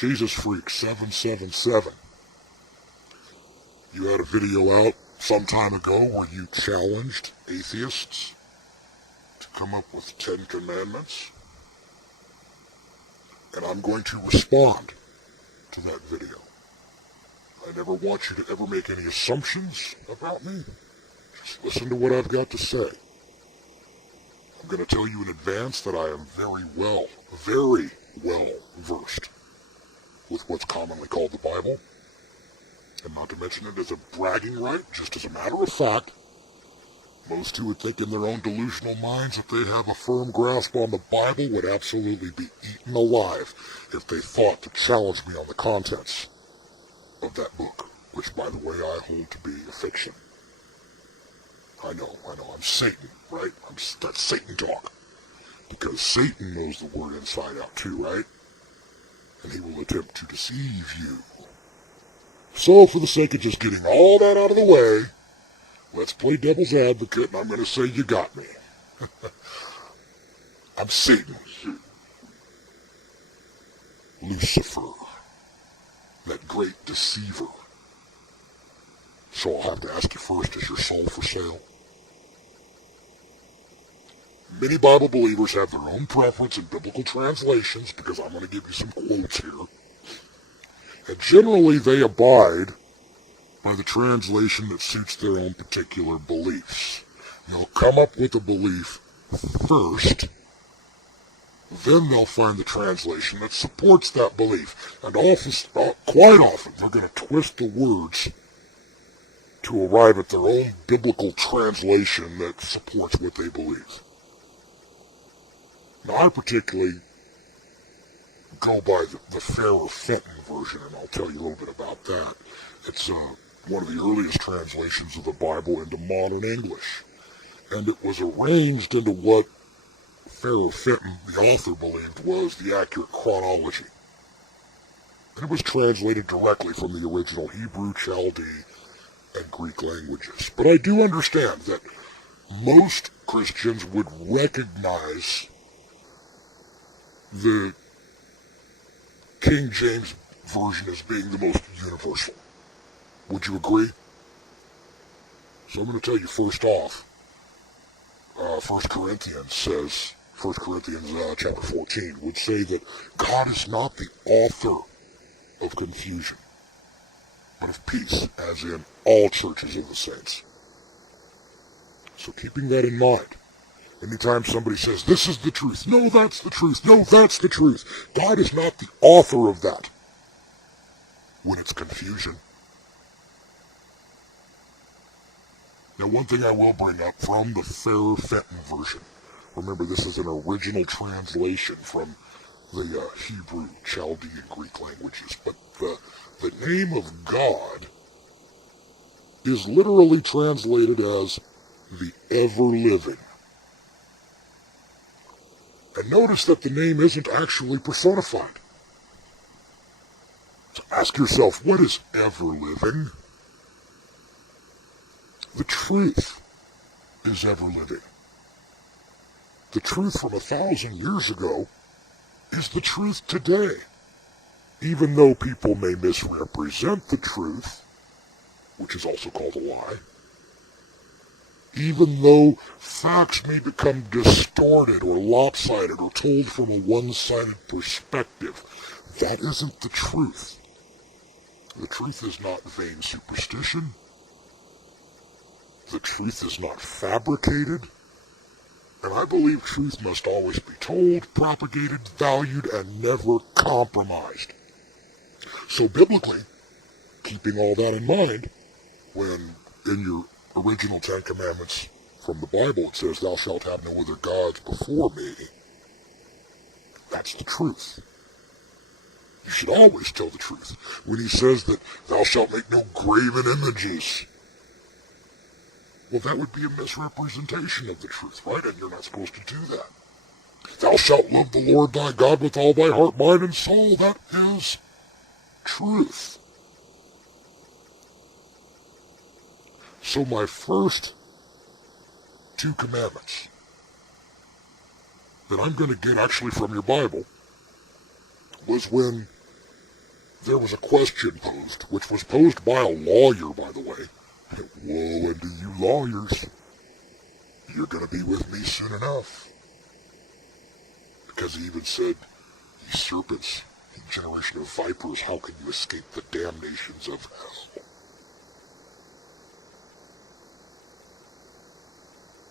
JezuzFreek777. You had a video out some time ago where you challenged atheists to come up with 10 commandments. And I'm going to respond to that video. I never want you to ever make any assumptions about me. Just listen to what I've got to say. I'm going to tell you in advance that I am very well versed with what's commonly called the Bible. And not to mention it as a bragging right, just as a matter of fact, most who would think in their own delusional minds that they have a firm grasp on the Bible would absolutely be eaten alive if they thought to challenge me on the contents of that book, which, by the way, I hold to be a fiction. I know, I'm Satan, right? That's Satan talk. Because Satan knows the word inside out too, right? And he will attempt to deceive you. So, for the sake of just getting all that out of the way, let's play devil's advocate, and I'm going to say you got me. I'm Satan. Lucifer. That great deceiver. So I'll have to ask you first, is your soul for sale? Many Bible believers have their own preference in biblical translations, because I'm going to give you some quotes here. And generally they abide by the translation that suits their own particular beliefs. They'll come up with a belief first, then they'll find the translation that supports that belief. And quite often, they're going to twist the words to arrive at their own biblical translation that supports what they believe. Now, I particularly go by the Farrer Fenton version, and I'll tell you a little bit about that. It's one of the earliest translations of the Bible into modern English. And it was arranged into what Farrer Fenton, the author, believed was the accurate chronology. And it was translated directly from the original Hebrew, Chaldee, and Greek languages. But I do understand that most Christians would recognize the King James version as being the most universal. Would you agree? So I'm going to tell you first off, 1 Corinthians chapter 14 would say that God is not the author of confusion, but of peace, as in all churches of the saints. So keeping that in mind, anytime somebody says, this is the truth, no, that's the truth, no, that's the truth, God is not the author of that when it's confusion. Now, one thing I will bring up from the Farrer Fenton version, remember this is an original translation from the Hebrew, Chaldee, and Greek languages, but the name of God is literally translated as the ever-living. And notice that the name isn't actually personified. So ask yourself, what is ever-living? The truth is ever-living. The truth from 1,000 years ago is the truth today. Even though people may misrepresent the truth, which is also called a lie, even though facts may become distorted or lopsided or told from a one-sided perspective, that isn't the truth. The truth is not vain superstition. The truth is not fabricated. And I believe truth must always be told, propagated, valued, and never compromised. So biblically, keeping all that in mind, when in your original 10 Commandments from the Bible it says, thou shalt have no other gods before me, that's the truth. You should always tell the truth. When he says that thou shalt make no graven images, well, that would be a misrepresentation of the truth, right? And you're not supposed to do that. Thou shalt love the Lord thy God with all thy heart, mind, and soul. That is truth. So my first 2 commandments that I'm going to get actually from your Bible was when there was a question posed, which was posed by a lawyer, by the way. Woe unto you lawyers. You're going to be with me soon enough. Because he even said, ye serpents, ye generation of vipers, how can you escape the damnations of hell?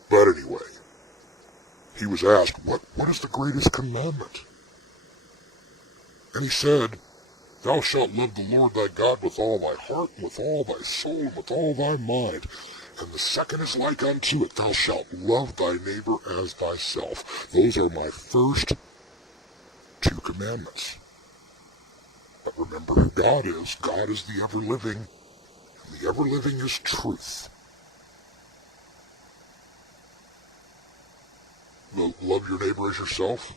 But anyway, he was asked, what is the greatest commandment? And he said, thou shalt love the Lord thy God with all thy heart, and with all thy soul, and with all thy mind. And the second is like unto it, thou shalt love thy neighbor as thyself. Those are my first two commandments. But remember who God is. God is the ever-living, and the ever-living is truth. Love your neighbor as yourself.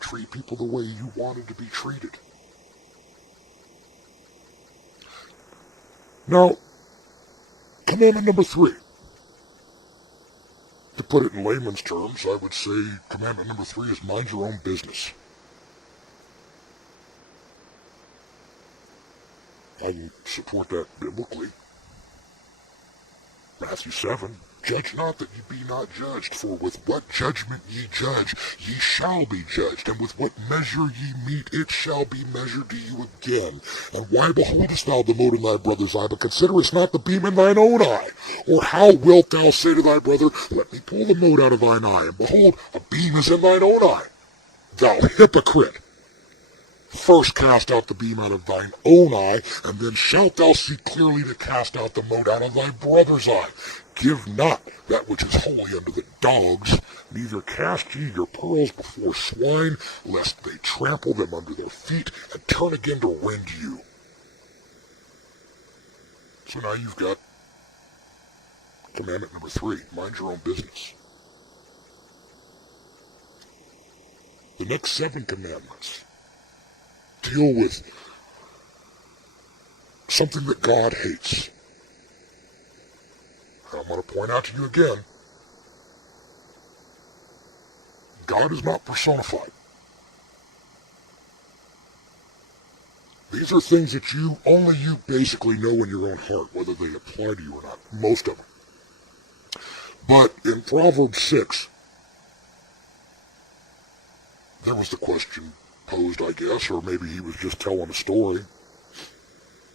Treat people the way you wanted to be treated. Now, commandment number 3. To put it in layman's terms, I would say commandment number 3 is mind your own business. I can support that biblically. Matthew 7, judge not that ye be not judged, for with what judgment ye judge, ye shall be judged, and with what measure ye mete, it shall be measured to you again. And why beholdest thou the mote in thy brother's eye, but considerest not the beam in thine own eye? Or how wilt thou say to thy brother, let me pull the mote out of thine eye, and behold, a beam is in thine own eye? Thou hypocrite! First cast out the beam out of thine own eye, and then shalt thou see clearly to cast out the mote out of thy brother's eye. Give not that which is holy unto the dogs, neither cast ye your pearls before swine, lest they trample them under their feet, and turn again to rend you. So now you've got commandment number 3, mind your own business. The next 7 commandments deal with something that God hates. And I'm going to point out to you again, God is not personified. These are things that only you basically know in your own heart, whether they apply to you or not, most of them. But in Proverbs 6, there was the question posed, I guess, or maybe he was just telling a story,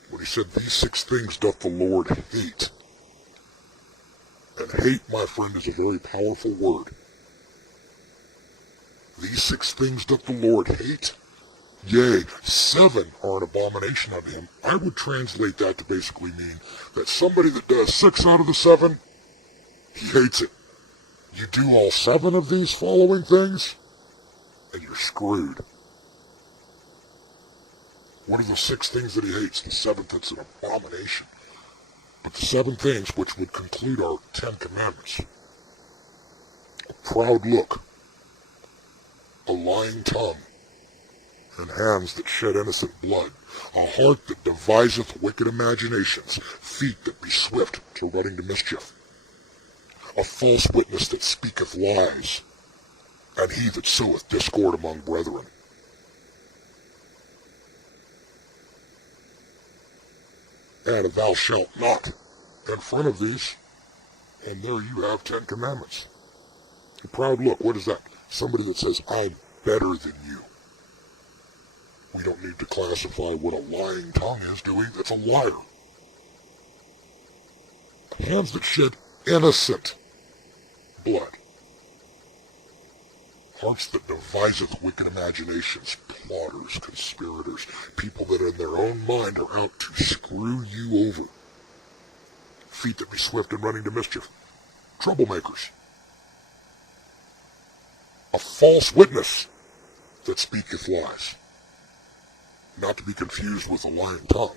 when he said, these 6 things doth the Lord hate. And hate, my friend, is a very powerful word. These 6 things doth the Lord hate. Yea, 7 are an abomination unto him. I would translate that to basically mean that somebody that does 6 out of the 7, he hates it. You do all 7 of these following things, and you're screwed. What are the 6 things that he hates? The 7th, it's an abomination. But the 7 things, which would conclude our 10 commandments: a proud look, a lying tongue, and hands that shed innocent blood, a heart that deviseth wicked imaginations, feet that be swift to running to mischief, a false witness that speaketh lies, and he that soweth discord among brethren. And thou shalt not in front of these, and there you have 10 commandments. A proud look, what is that? Somebody that says, I'm better than you. We don't need to classify what a lying tongue is, do we? That's a liar. Hands that shed innocent blood. Hearts that deviseth wicked imaginations, plotters, conspirators, people that in their own mind are out to screw you over. Feet that be swift in running to mischief, troublemakers. A false witness that speaketh lies. Not to be confused with a lying tongue,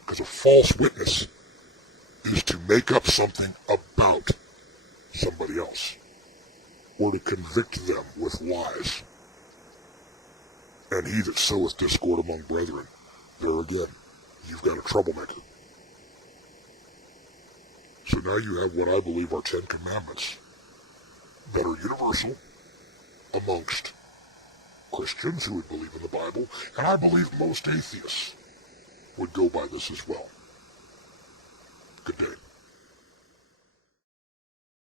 because a false witness is to make up something about somebody else, or to convict them with lies. And he that soweth discord among brethren, there again, you've got a troublemaker. So now you have what I believe are 10 commandments that are universal amongst Christians who would believe in the Bible, and I believe most atheists. would go by this as well. Good day.